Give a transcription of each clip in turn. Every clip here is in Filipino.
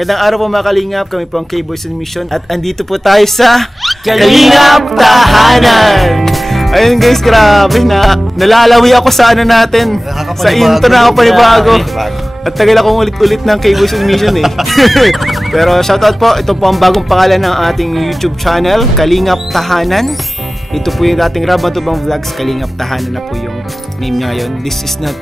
Magandang araw po mga Kalingap, kami po ang K-Boys on Mission at andito po tayo sa Kalingap Tahanan. Ayun guys, grabe na nalalawi ako sa ano natin, sa intro na ako panibago. At tagal akong ulit-ulit ng K-Boys on Mission eh. Pero shoutout po, ito po ang bagong pangalan ng ating YouTube channel, Kalingap Tahanan. Ito po yung dating Rabatubang Vlogs, Kalingap Tahanan na po yung name niya ngayon. This is not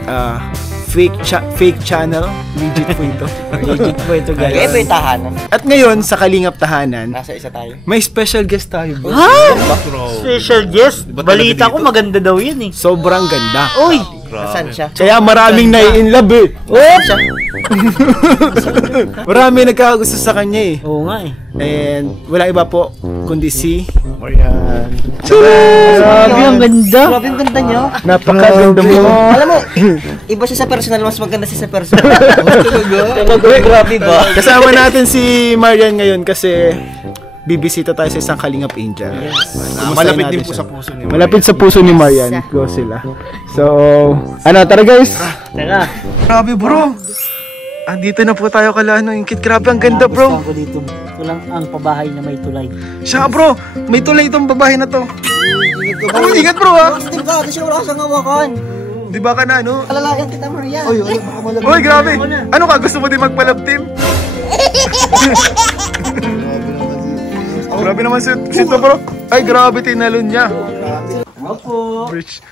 fake channel, legit po ito. Legit po ito guys. Kaya ba yung tahanan? At ngayon sa Kalingap Tahanan, Nasa isa tayo. may special guest tayo. Bro. Special guest? Balita ko maganda daw yan eh. Sobrang ganda. Uy! Nasaan siya? Kaya maraming nai-inlove eh. Oh! Marami nagkakagusto sa kanya eh. Oo nga eh. And wala iba po kundi si Marian. Grabe ang ganda. Grabe yung ganda niyo. Napakaganda mo. Alam mo, iba siya sa personal, mas maganda siya sa personal. Grabe ba? Kasama natin si Marian ngayon kasi bibisita tayo sa isang Kalingap Angel. Malapit din po sa puso ni Malapit sa puso ni Marian. Go sila. So, ano, tara guys. Tara. Grabe bro. Andito na po tayo kala ano, Ingkit. Grabe ang ganda bro. Gusto ko dito. Ito lang ang pabahay na may tulay. Siya bro, may tulay itong babae na to. Oh, ingat bro ha. Di ba? Kasi wala siyang hawakan. Di ba ka na ano? Alalayan kita, Maria. Uy, grabe. Ano ka? Gusto mo din magpalab team? Grabe naman si to bro. Ay, grabe tinalon niya. Opo. Rich.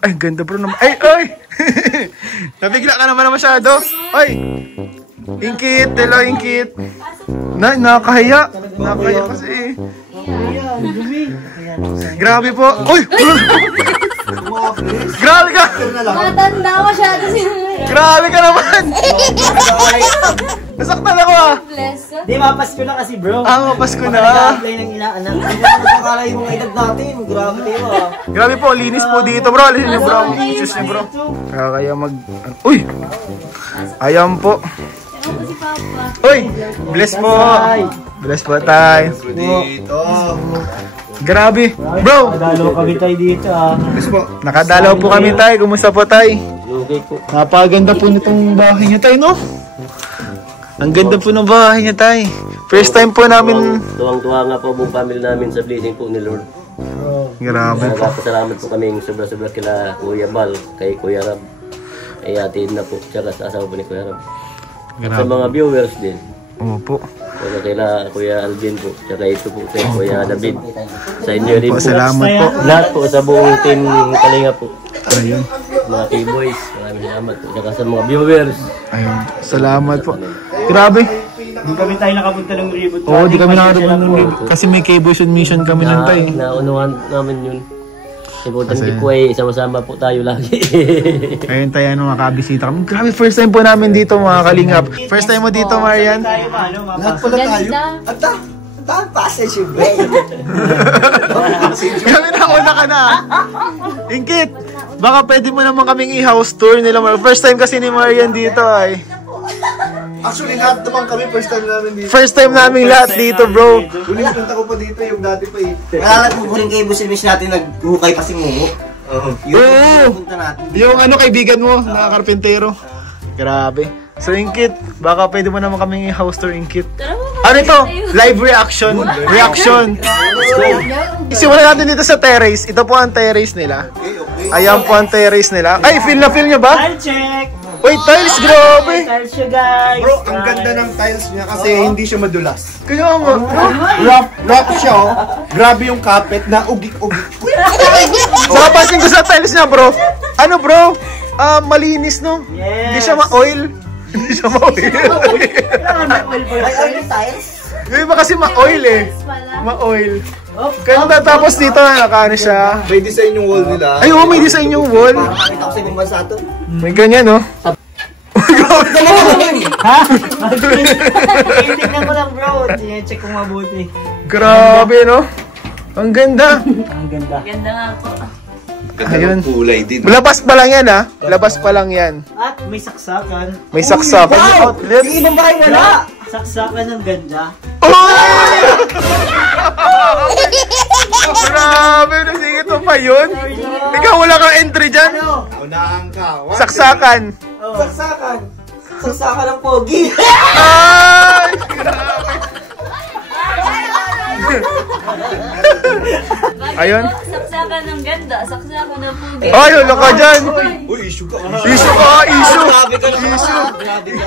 Ay, ganda bro naman. Ay, ay! Nabigla ka naman masyado. Ay! Ingkit, hello Ingkit. Nakakahiya. Nakakahiya kasi eh. Grabe po. Uy! Grabe ka! Matanda masyado si Maria. Grabe ka naman! Nasaktan ako ah! Bless. Di, mapasko na kasi bro. Ah, mapasko na. Nag-apply ng inaanak. Hindi mo nakakala yung mga edad natin. Grabe tayo ah. Grabe po, linis po dito bro. Linis niyo bro. Shoes niyo bro. Kaya mag... Uy! Ayan po. Ewan ko si Papa. Uy! Bless po! Bless po tayo. Dito. Grabe! Bro! Nadalo kami tayo dito ah. Yes po. Nakadalaw po kami tayo. Kumusta po tayo? Lugay po. Napakaganda po nitong bahay niya tayo, no? Ang ganda po ng bahay niya tayo. First time po namin... Tuwang-tuwa nga po buong family namin sa blessing po ni Lord. Grabe po. Nagpapasalamat po kami sobra-sobra kila Kuya Bal, kay Kuya Rab. Ay atin na po, tsaka sa asawa po ni Kuya Rab. Sa mga viewers din. Opo. Tsaka kila Kuya Alvin po, tsaka ito po kay Kuya David. Sa inyo rin po. Salamat po. Lahat po sa buong team Kalinga po. Ayun. Mga K-Boys, maraming salamat po. Tsaka sa mga viewers. Ayun. Salamat po. Grabe. Di kami tayo nakapunta ng ribot. Oo, di kami nakaroon ng ribot. Kasi may K-Boys on Mission kami nun tayo. Naunuhan namin yun. Importante po ay sama-sama po tayo lagi. Ayun tayo, ano, makabisita kami. Grabe, first time po namin dito mga Kalingap. First time mo dito, Marian? Tayo ano, Lahat pala tayo. Ganda. Ang passage yung break. Kami na una ka na. Ingkit, baka pwede mo naman kaming i-house tour nila. First time kasi ni Marian dito ay. Actually, lahat naman kami first time namin dito. First time namin lahat dito, bro. Huling punta ko pa dito, yung dati pa eh. Kaya mo huling kayo busilmis natin naghuhukay pa si Mumu. Yung punta natin. Yung ano, kaibigan mo, na karpentero. Grabe. So, Ingkit, baka pwede mo naman kaming i-house tour, Ingkit. Ano ito? Live reaction. Reaction. Let's go. Isimulan natin dito sa terrace. Ito po ang terrace nila. Ayan po ang terrace nila. Ay, feel na feel nyo ba? Time check! Wait, tiles, grabe. Tiles siya guys! Bro, ang ganda ng tiles niya kasi hindi siya madulas. Kaya nga. Rough siya oh. Grabe yung carpet na ugik-ugik. Saka pansin ko sa tiles niya, bro. Ano, bro? Malinis, no? Yes. Hindi siya ma-oil. Hindi siya ma-oil. Ay, yung tiles? Yung iba kasi ma-oil eh. Ma-oil. Kaya tapos dito, nakaano siya. May design yung wall nila. Ay, may design yung wall. Nakakita ko sa ibang bansa to. May ganyan, no? Ha? Tingnan ko lang bro. Check ko mabuti. Grabe, no? Ang ganda. Ang ganda. Ganda nga po. Ayun. Kulay din. Labas pa lang yan, ha? Labas pa lang yan. At may saksakan. May saksakan yung outlet. Yung ibang bahay wala. Saksakan ng ganda. Uy! Grabe, nasigit mo pa yun? Ikaw, wala kang entry dyan? Unahan ka. Saksakan. Saksakan. Saksakan ng pogi. Ay! Ayun. Saksakan ng ganda, saksakan ng pugi. Ay, wala ka dyan. Uy, issue ka. Issue ka, issue. Grabe ka naman. Grabe ka.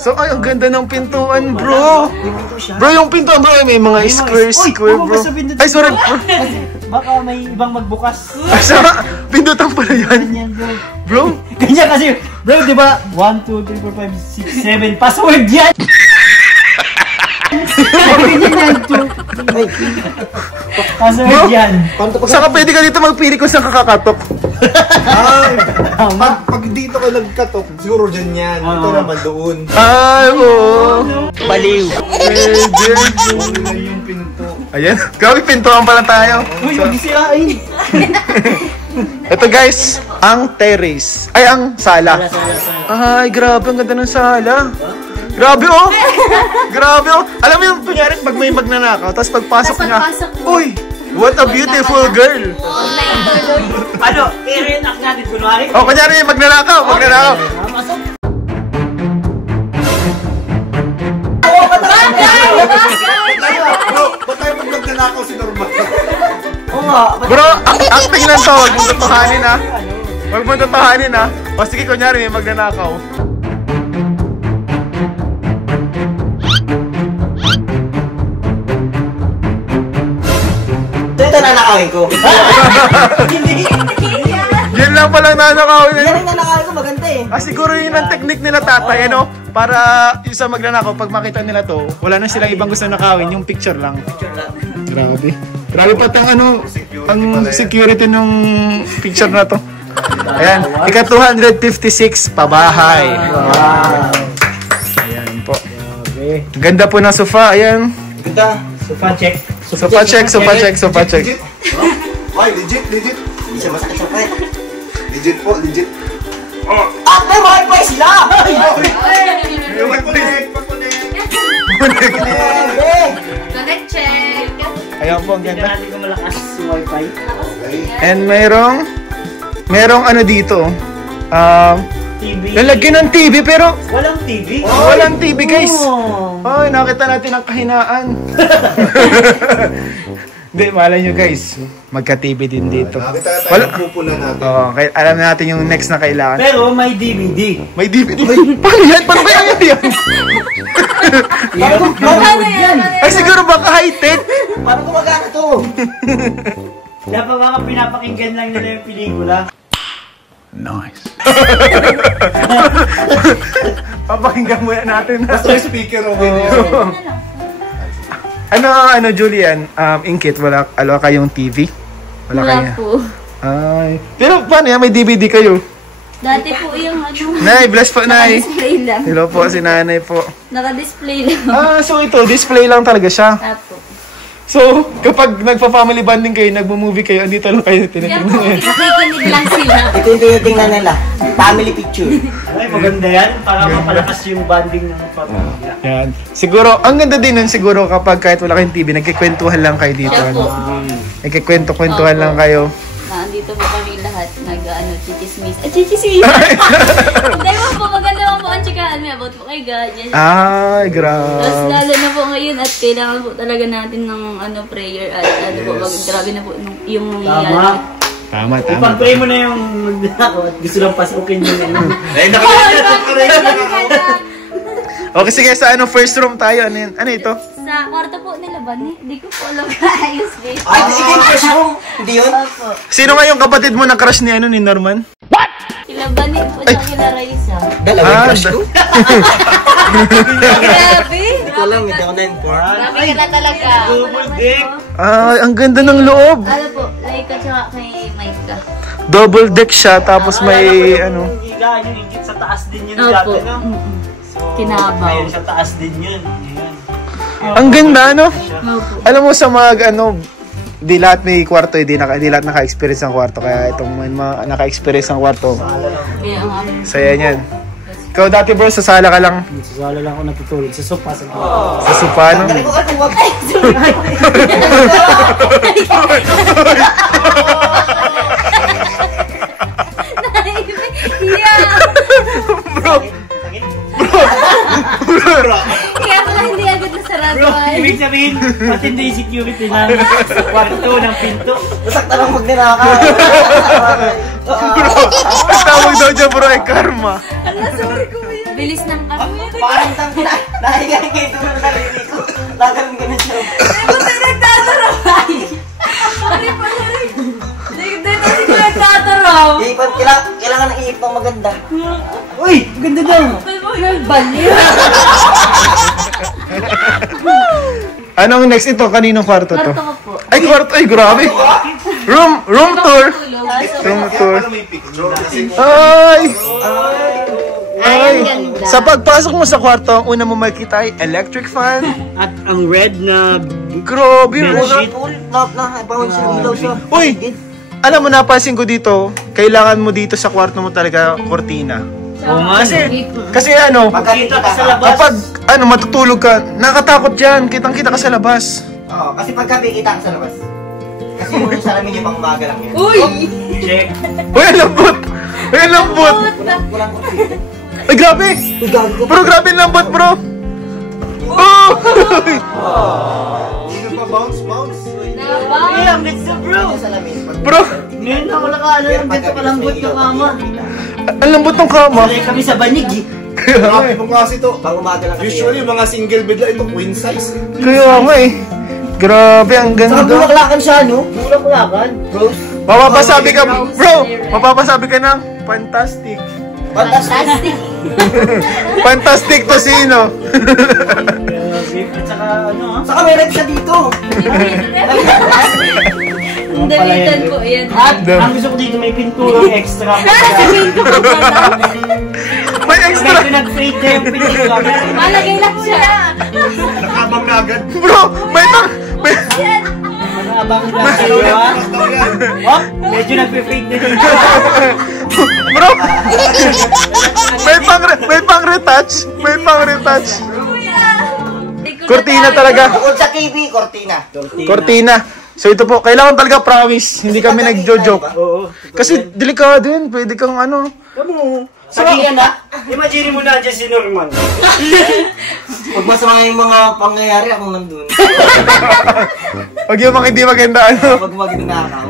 So, ay, ang ganda ng pintuan, bro. Bro, yung pintuan, bro, may mga square, bro. Ay, sorry, bro. Baka may ibang magbukas. Asa, pindutan pala yan. Ganyan, bro. Bro, Ganyan kasi, bro, di ba? 1, 2, 3, 4, 5, 6, 7. Password yan! Ganyan yan, 2. Password yan. saka pwede ka dito magpili kung saan ka kakatok. Ay, pag dito ka nagkatok, siguro dyan yan. Ito naman doon. Ay, oo. Baliw. Pwede. Yung pinto. Ayan, grabe pintuan pala tayo. Uy, huwag sirain. Ito guys, ang terrace. Ay, ang sala. Ay, grabe, ang ganda ng sala. Grabe oh! Grabe oh! Alam mo yung kunyari pag may magnanakaw, tapos pagpasok Tapos niya, pagpasok mo. uy! What a beautiful girl! Ano, i-reenact natin kunwari? Oh, kunyari yung magnanakaw! Bro, ba't tayo pag nagnanakaw si Norman? Oo nga. Bro, acting lang to, huwag mong totohanin ha. Huwag mong totohanin ha. O sige, kunyari yung magnanakaw. Ito nanakawin ko. Yan lang palang nanakawin Yan nila. ang nanakawin ko, maganda eh. Siguro yun ang technique nila tatay, ano? Para yung sa magnanakaw, pag makita nila to, wala na silang ibang gusto nakawin, yung picture lang. Grabe. Grabe pa ang ang security ng picture na to. Ayan, ika 256 pabahay. Wow. Ayan po. Ganda po ng sofa, ayan. Ganda. Sofa check. Sofa check. Legit? Ay, legit. Hindi siya masakit sa pet. Legit po, legit. At may wifi sila! Connect check. Ayan po, ang Hindi ganda. natin kung malakas si wifi. And merong ano dito. TV. Lalagyan ng TV pero Walang TV. walang TV guys. Oh. Ay, nakita natin ang kahinaan. Hindi, malay nyo guys. Magka-TV din dito. Nakita tayo Wala. ng pupunan natin. Oo, alam na natin yung next na kailangan. Pero may DVD. May DVD. Paano yan? Paano kaya yan? Ano yan? Ay, siguro baka high-tech. Paano gumagana to? Dapat baka pinapakinggan lang nila yung pelikula. Nice. Papakinggan muna natin. Basta yung speaker, okay na yun. Ano, Julian? Inkit, wala kayong TV? Wala kayo? po. Ay. Pero paano yan? May DVD kayo? Dati po yung ano. Nay, bless po, Nay. Naka-display lang. Hello po, si Nanay po. Naka-display lang. So ito, display lang talaga siya. Apo. So, kapag nagpa-family bonding kayo, nagmo-movie kayo, andito lang kayo Kaya tinitingnan. po, nakikinig lang sila. Ito yung tinitingnan nila. Family picture. Ay, maganda yan. Para mapalakas yung bonding ng pamilya. Yan. Siguro, ang ganda din nun siguro kapag kahit wala kayong TV, nagkikwentuhan lang kayo dito. Siya po. Ano? Nagkikwento-kwentuhan lang kayo. Andito po kami lahat chichismis. Chichismis! Hindi mo po, maganda mo po ang chikahan. May about po kay God. Yan. Ay, Tapos grabe. lalo na po ngayon at kailangan po talaga natin ng prayer at po, grabe na po yung Tama. Tama. Ipag-pray mo na yung ako at gusto lang pasukin yung ano. Eh, nakalimutan ko rin. Okay, sige, sa first room tayo. Ano ito? Sa kwarto po nila ba? Hindi ko po alam kaayos space. Ay, ito yung first room. Hindi yun? Opo. Sino nga yung kapatid mo na crush ni Norman? Sila Banin po sa kila Raisa. Dalawang crush ko? Grabe! Ito lang, hindi ako na-inform. Grabe ka na talaga. Double deck. Ay, ang ganda ng loob. Ano po, Laika tsaka kay Maika. Double deck siya, tapos may Yung higaan yung higit sa taas din yun Opo. dati, no? So, Kinabaw. ngayon sa taas din yun. Ayan. Ang ganda, no? Opo. Alam mo sa mga di lahat may kwarto, di lahat naka-experience ng kwarto. Kaya itong mga naka-experience ng kwarto, Kaya nga. saya niyan. Ikaw dati bro, sa sala ka lang. Sa sala lang ako natutulog. Sa sofa. Sa Sa sofa, no? Galing ko ka, huwag. Yeah! Queen, matindi yung security ng kwarto ng pinto. Masakta lang pag ninaka. Ang tawag daw dyan bro ay karma. Bilis ng kami. Parang tangina. Nahigang kayo ito ng sarili ko. Lagalang ganun siya. Hindi nagtataraw. Hindi kasi ko nagtataraw. Iipon, kailangan ng iip ng maganda. Uy, ganda daw. Baliw. Anong next ito? Kaninong kwarto to? Kwarto ko po. Ay, kwarto. Ay, grabe. Room tour. Room tour. May picture kasi. Ay! Ay, ang ganda. Sa pagpasok mo sa kwarto, ang una mo makikita ay electric fan. At ang red na Grabe. Bedsheet. Bawal siya daw siya. Uy! Alam mo, napansin ko dito, kailangan mo dito sa kwarto mo talaga kortina. Oo nga. Kasi ano, Kita ka sa labas. kapag matutulog ka, nakatakot yan. Kitang-kita ka sa labas. Oo, kasi paggabi kita ka sa labas. Kasi yung salamin niyo pang umaga lang yan. Uy! Check. Uy, ang lambot! Uy, ang lambot! Walang Ay, grabe! Bro, grabe ang lambot, bro! Oh! Sino pa bounce? Ay, ang ganda bro. salamin. Bro, Ngayon na wala ka alam ang ganda kalambot ng kama. ang lambot ng kama. Sanay kami sa banig eh. Grabe mo kasi to. Pang umaga lang kasi. Usually, mga single bed lang ito, queen size. Kaya nga eh. Grabe, ang Saka ganda. bulaklakan siya, no? Bulaklakan. Rose. Mapapasabi ka, bro! Mapapasabi ka ng fantastic. Fantastic. Fantastic to sino? At saka ano ha? Saka may rep siya dito. Ang damitan po yan. At ang gusto ko dito may pinturang extra. Sasabihin ko pa ba? May extra. Medyo nag-fade na yung pintura. Malagay lang siya. Nakabang na agad. Bro, may Nakabang lang sa'yo ha? Oh, medyo nag-fade na dito. Bro! may pang retouch. May pang retouch. Cortina talaga. Bukod sa KB, cortina. Cortina. So ito po, kailangan talaga promise. Hindi kami nagjo-joke. Oo. Kasi delikado yun. Pwede kang ano. Kamu. Sabi yan ha? Imagine mo na dyan si Norman. Huwag masama yung mga pangyayari akong nandun. Pag yung mga hindi maganda ano. Huwag magnanakaw.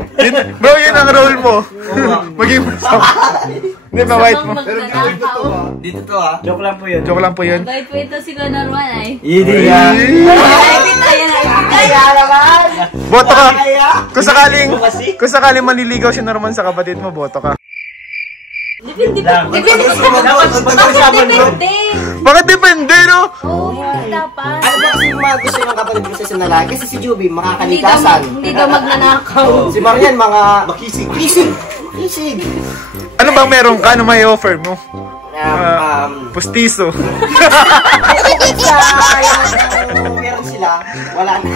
Bro, yun ang role mo. Maging masama. Hindi pa white mo. Dito to ha. Joke lang po yun. Joke lang po yun. Bait po ito si Kuya Norman ay. Hindi yan. Kaya naman. Boto ka. Kung sakaling maliligaw si Norman sa kapatid mo, boto ka. Depende Lang. po. Depende po. Dapat pag-usapan mo. Depende. Bakit depende, no? Oo, dapat. Ano ba kasi yung mga gusto ng kapatid ko sa lalaki? Kasi si Juby, Hindi daw, makakalikasan. hindi daw magnanakaw. Si Marian, mga Makisig. kisig. Kisig. Ano bang meron ka? Ano may offer mo? Pustiso. Bukod sa yung meron sila, wala na.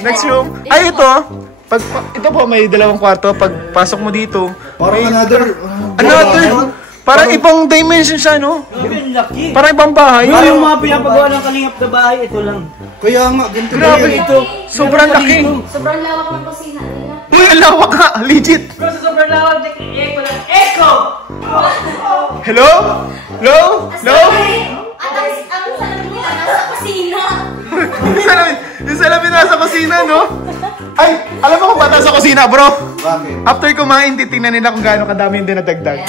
Next room. Ay, ito. Ito po, may dalawang kwarto. Pagpasok mo dito, Parang another. parang ibang dimension siya, no? Yung laki. Parang ibang bahay. Yung mga pinapagawa ng kalingap na bahay, ito lang. Kaya nga, ganito na Grabe yan. ito. Sobrang laki. Sobrang lawak ng kusina nila. Uy, ang lawak nga. Legit. Pero sa sobrang lawag, echo lang. Echo! Hello? Hello? Hello? Ang salamin nila nasa kusina. Yung salamin nasa kusina, no? Ay, alam mo kung bata sa kusina, bro? Bakit? After kumain, titingnan nila kung gaano kadami yung dinadagdag.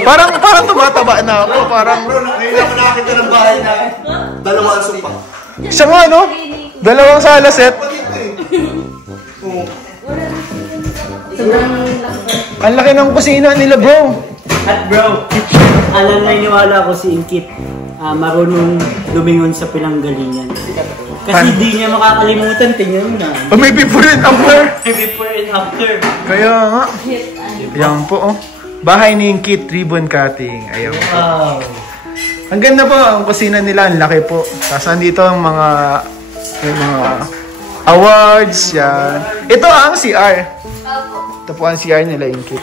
Parang tumataba na ako. Parang, Bro, ngayon ako nakakita ng bahay na dalawang sopa. siya nga, no? Dalawang sala set. Ang laki ng kusina nila, bro. At bro, alam na iniwala ko si Inkit. Marunong lumingon sa pinanggalingan. Kasi di niya makakalimutan, tingnan na. Oh, may before and after. Before and after. Kaya nga. Yan po, oh. Bahay ni Kit Ribbon Cutting. Ayaw. Wow. Ang ganda po, ang kusina nila, ang laki po. Tapos nandito ang mga awards, yan. Ito ang CR. Ito po ang CR nila, Kit.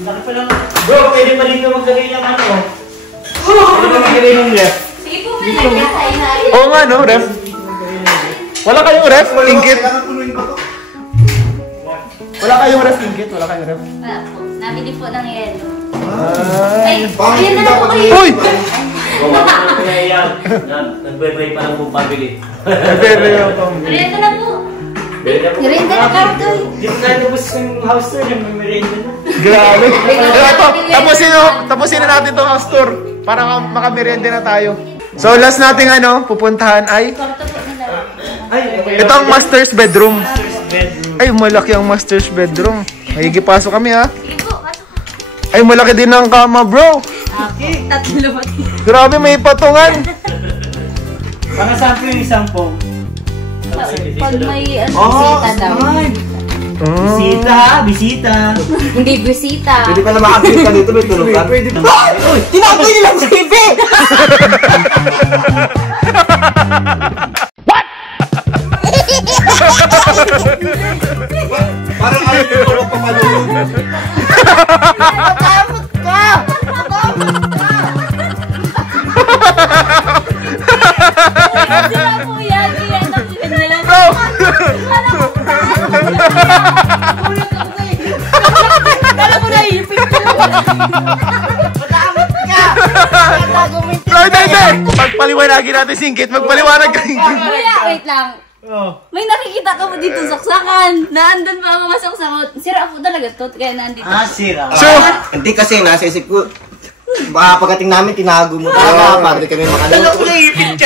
Laki pa lang. Bro, pwede pa dito maglagay ng ano? Pwede pa maglagay ng left. Sige po, may nagkakain. Oo nga, no, ref. Wala kayong ref, Kit? Kailangan punuin pa to. Wala kayong ref, Kit? Wala kayong ref? Wala po. Nabili po ng yelo. Ay. Ay, ayan na lang po kayo. Uy! Kung ako kaya yan, nag-pray pa lang kong pabili. Merienda na po. Merienda po. Merienda na kato. Di ko kaya tapos yung house tour, yung merienda na. Grabe. Tapusin na natin itong house tour para makamerienda na tayo. So last nating pupuntahan ay Kwarto po nila. ito ang master's bedroom. Ay, malaki ang master's bedroom. Magigipasok kami ha. Sige po, pasok. Ay, malaki din ang kama bro. Tatlo ba? Grabe, may patungan. Para saan po yung isang pong? Pag may bisita daw. Bisita ha, bisita. Hindi bisita. Pwede pala makakita ka dito, may tulugan. Pwede po. Tinapoy nilang TV! Parang ayaw ko magpapalulog. Matamot ka! Sila po yan. Kaya napitin nila. Bro! Kala ko na iipit ko. Matamot ka! Bro, hindi! Pagpaliwanagin natin singkit, magpaliwanag ka. Kuya, wait lang. May nakikita ka mo dito saksakan. Naandun pa mamasok sa mo. Sira po talaga to. Kaya nandito. Sira. So, Hindi kasi, nasa isip ko, baka pagdating namin, tinago mo talaga, para di kami makalimutan.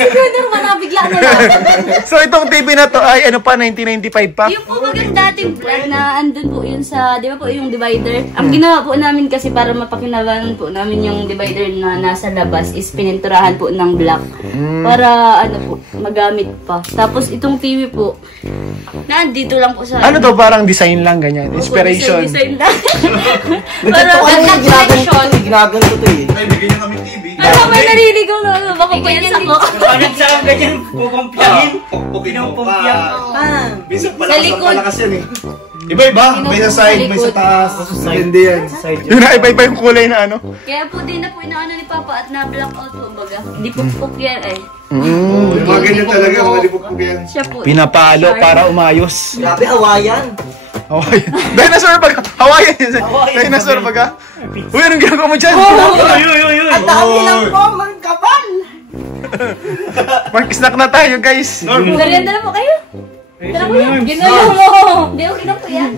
Siguro naman nabigla na lang. so itong TV na to ay ano pa, 1995 pa? Yung po maganda dating vlog na andun po yun sa, di ba po yung divider? Ang ginawa po namin kasi para mapakinabangan po namin yung divider na nasa labas is pininturahan po ng black. Para ano po, magamit pa. Tapos itong TV po, nandito lang po sa... Ano to, parang design lang, ganyan, inspiration. Design lang. Ganito ko ano yung ginaganto to eh. Ay, bigyan niyo kami TV. Ano may naririgaw na ano? Baka ganyan ako. Kapag sa ganyan, pupumpyahin. Pukpukin mo pa. Pinupumpyang. Minsan Sa palakas likod. ang palakas yan eh. Iba-iba. May sa side, may sa taas. Hindi yan. Yung naiba-iba yung kulay na ano. Kaya po din na po inaano ni Papa at na-blackout po baga. Hindi pukpuk yan eh. Yung mga ganyan talaga, mga lipok-puk yan. Siya po. Pinapalo para umayos. Grabe, awayan. Hawaiian. Dinosaur baga. Hawaiian yun. Dinosaur baga. Uy, anong ginagawa mo dyan? Ang dami lang po, mga kapal. Mag-snack na tayo, guys. Merienda na po kayo. Tara kuya. Ginayo mo. Hindi, okay na po yan.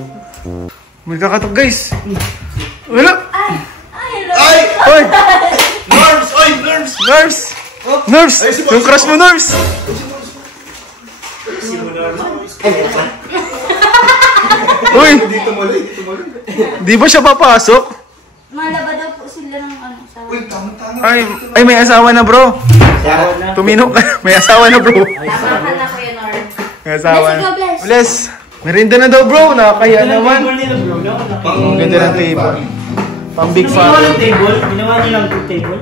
Magkakatok, guys. Wala. Ay, hello. Ay! Hoy! Nerves! Oy, nerves! Nerves! Nerves! Yung crush mo, Nerves! Uy! Dito mo lang, dito mo lang. Di ba siya papasok? Malaba daw po sila ng ano sa... Uy, tama-tama. Ay, may asawa na, bro. Tuminok ka. May asawa na, bro. Tama na Kuya Nor. May asawa Bless you, God bless. Bless. Merinda na daw, bro. Nakakaya naman. Pang- Ganda ng table. Pang big Ginawa family. ng table? Ginawa niyo lang yung table?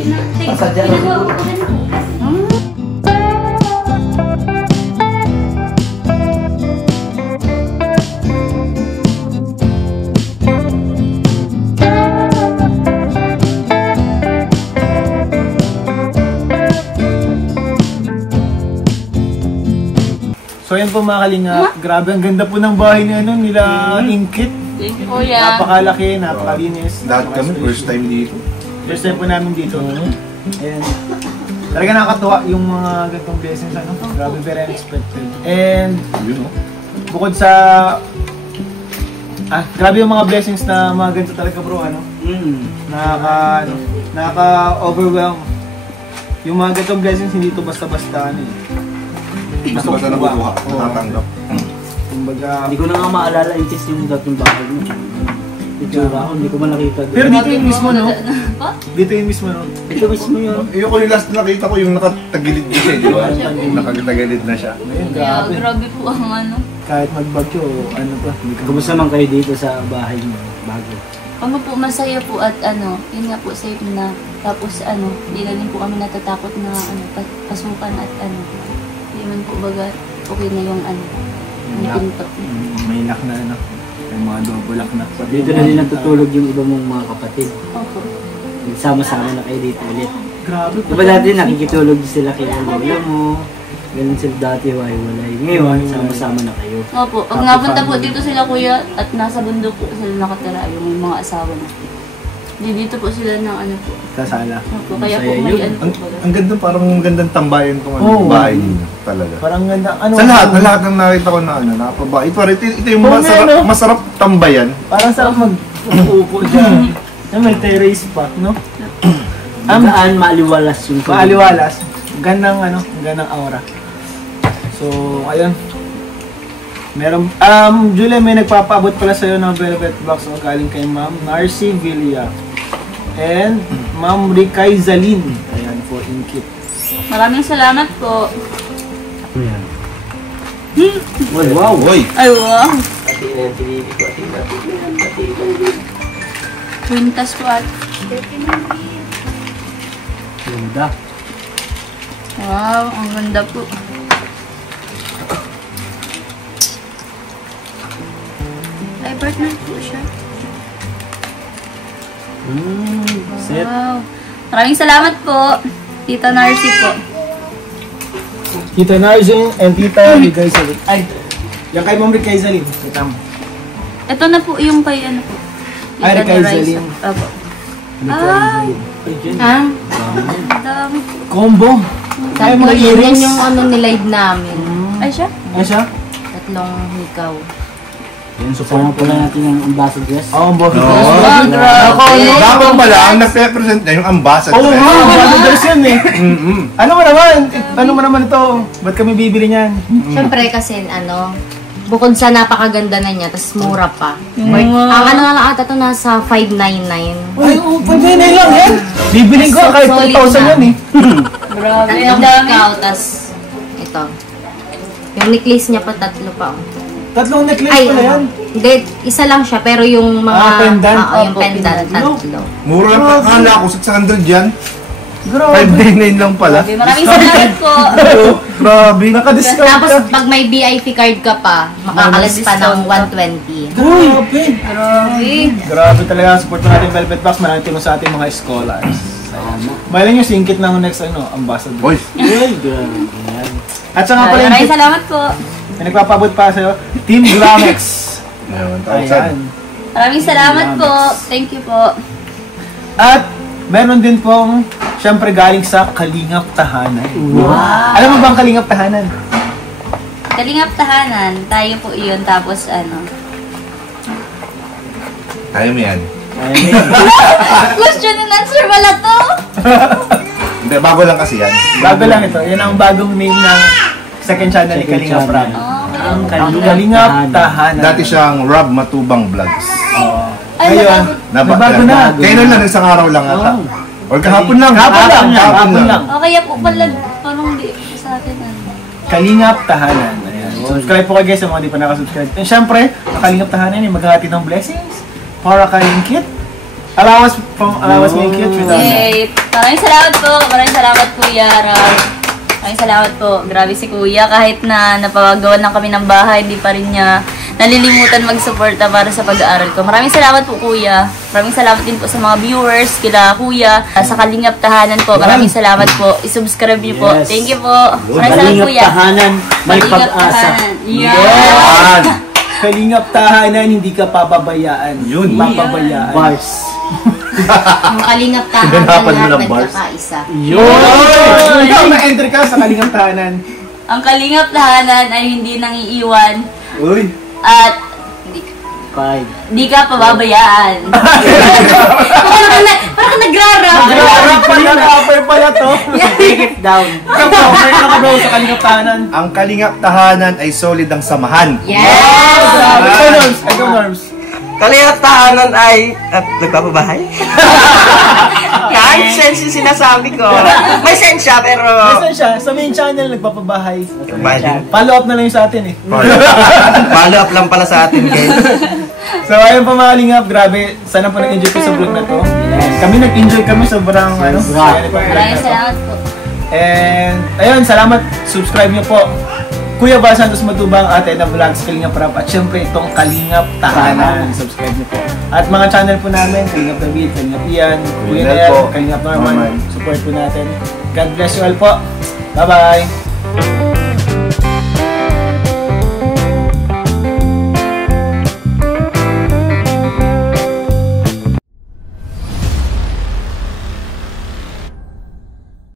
Pinagawa ko pa rin po kasi. So yan po mga kalingap. Grabe, ang ganda po ng bahay ni nila Inkit. Thank you, Kuya. Napakalaki, napakalinis. Lahat kami, first time dito. First time po namin dito. Ayan. Talaga nakakatuwa yung mga ganitong blessings. Grabe, very unexpected. And Yun, oh. bukod sa... grabe yung mga blessings na mga ganito talaga bro, nakaka-overwhelm. Yung mga ganitong blessings, hindi to basta-basta Gusto ko na nakukuha, natatanggap. Kumbaga... Hindi ko na nga maalala yung dating bahay mo. Itsura ko, hindi ko man nakita. Pero dito yung mismo, no? Pa? Dito yung mismo, no? Ito mismo yun. Yung ko yung last na nakita ko, yung nakatagilid na siya, di ba? Nakatagilid na siya. Ayun, Kaya grabe. grabe po ang ano. Kahit magbagyo, ano pa, hindi ka Kumusta man kayo dito sa bahay mo? Bago. Ano po, masaya po at ano, yun nga po, safe na. Tapos ano, hindi na din po kami natatakot na ano, pasukan at ano. Hindi man po baga, okay na yung ano, yung pinto. may lock na ano. May mga double lock na. Dito na din natutulog yung iba mong mga kapatid. Opo. Sama-sama na kayo dito ulit. Grabe po. Diba dati nakikitulog sila kay lola mo? Ganun sila dati, walay. Ngayon, sama-sama na kayo. Opo, pag napunta po dito sila kuya at nasa bundok po sila nakatira yung mga asawa na. Dito po sila ng ano po. Sa sala. Opo, kaya po may ano po. Ang ganda, parang magandang tambayan tong Oo. bahay ninyo. Talaga. Parang ganda. Ano, Sa lahat ng nakita ko na nakapabahay. Ito yung Oo, ano? masarap tambayan. Parang sarap mag-uupo dyan. May terrace pa, no? Gaan maaliwalas yung tubig. Maaliwalas. Gandang aura. So, ayun. Meron, Julia, may nagpapaabot pala sa'yo ng velvet box o galing kay Ma'am Narcy Villa and Ma'am Ricay Zalin. Ayan po, Inkit. Maraming salamat po. Wow. Uy! Ay, wow. Atiin na yung pinili ko. Atiin na. Quintas po at... Ganda. Wow, ang ganda po. Ay, partner po siya. Set. Wow. Maraming salamat po, Tita Narcy po. Tita Narcy and Tita Ricay Zalin. Ay, yung kay Ma'am Ricay Zalin. Kita mo. Ito na po yung kay ano po. Ay, Tita Ricay Narcy. Zalin. Opo. Ricay Zalin. Ha? Ang dami po. Combo. Ay, mga Yan earrings. yung ano nilive namin. Ay, siya? Ay, siya? Tatlong hikaw. Yan, support po lang natin yung ambassadors. Oo, ang boss. Wow, grabe. Dapat pala, ang nagpe-present na yung ambassador. Oo nga, ambassadors yun eh. Ano mo naman ito? Ba't kami bibili niyan? Siyempre kasi ano, bukod sa napakaganda na niya, tas mura pa. Ang ano nga lang ata ito nasa 599. Ay, pwede na lang yan. Bibiling ko kahit Solid 2,000 na. yan eh. Grabe, ang Tatlong dami. hikaw, tas ito. Yung necklace niya pa tatlo pa. Tatlong necklace Ay, pala yan. hindi, isa lang siya, pero yung mga... pendant. Oo, yung Opo, pendant, pendant. tatlo. Mura pa. Akala ko 600 yan. Grabe. 599 lang pala. Maraming salamat po. Grabe. Naka-discount Tapos ka. pag may VIP card ka pa, makakalas pa ng 120. Grabe. Grabe. Grabe talaga. Support natin yung Velvet Box. Maraming tulong sa ating mga scholars. Mahilan nyo, singkit na ang next ambassador. Uy. Ay, grabe. Yan. At sa nga pala Maraming yung salamat po. may nagpapabot pa sa'yo, Team Glamex. Ayun, Ayan. Maraming salamat po. Thank you po. At meron din pong, syempre galing sa Kalingap Tahanan. Wow. Alam mo ba ang Kalingap Tahanan? Kalingap Tahanan. Tayo po yun. Tapos ano. Kaya mo yan. Question and answer wala to. Hindi, bago lang kasi yan. Bago lang ito. Yan ang bagong name ng second channel ni Kalingap channel. Rap. Ang Kalingap Tahanan. Dati siyang Rob Matubang Vlogs. Ay, Ngayon, Nabago na. Kailan lang, isang araw lang ata. Or kahapon lang. Kahapon lang. O kaya po pala, parang di sa atin ano. Kalingap Tahanan. Ayan. Subscribe po kayo guys sa mga di pa nakasubscribe. And syempre, ang Kalingap Tahanan ay maghahati ng blessings para kay Inkit. Allowance mo Inkit. Yay! Maraming salamat po. Maraming salamat Kuya Rab. Maraming salamat po. Grabe si Kuya. Kahit na napagawan lang kami ng bahay, hindi pa rin niya nalilimutan mag-suporta para sa pag-aaral ko. Maraming salamat po Kuya. Maraming salamat din po sa mga viewers, kila Kuya, sa Kalingap Tahanan po. Maraming salamat po. I-subscribe niyo po. Yes. Thank you po. Maraming salamat Kalingap Kuya. Tahanan, may Kalingap pag-asa. Tahanan. Yes! Kalingap Tahanan, hindi ka pababayaan. Yun. Papabayaan. Bars. Yung kalingap tahanan Hinapan mo lahat ng bars. nagkakaisa. Yun! Ikaw, na-enter ka sa Kalingap Tahanan. Ang Kalingap Tahanan ay hindi nangiiwan Uy. at Five. di ka pababayaan. Parang nagra-rap. Rap pala, rapper pala to. Take it down. Ikaw bro, meron ka bro sa Kalingap Tahanan. Ang Kalingap Tahanan ay solid ang samahan. Yes! Grabe. Ikaw, Norms. Ikaw, Norms. Kalingap Tahanan ay nagpapabahay? Kahit sense yung sinasabi ko. May sense siya, pero... Nasaan siya? Sa main channel, nagpapabahay. Bahay. Follow up na lang yung sa atin eh. Follow up lang pala sa atin, guys. So ayun pa mga Kalingap, grabe. Sana po nag-enjoy kayo sa vlog na to. Kami nag-enjoy kami, sobrang ano. saya na po ang vlog na Maraming to. salamat po. And ayun, salamat. Subscribe niyo po. Kuya Val Santos Matubang, Ate Edna Vlogs, Kalingap Rap, at syempre itong Kalingap Tahanan. Subscribe niyo po. At mga channel po namin, Kalingap David, Kalingap Ian, Kuya Nel Nel, po. Kalingap Norman. Norman. Support po natin. God bless you all po. Bye-bye!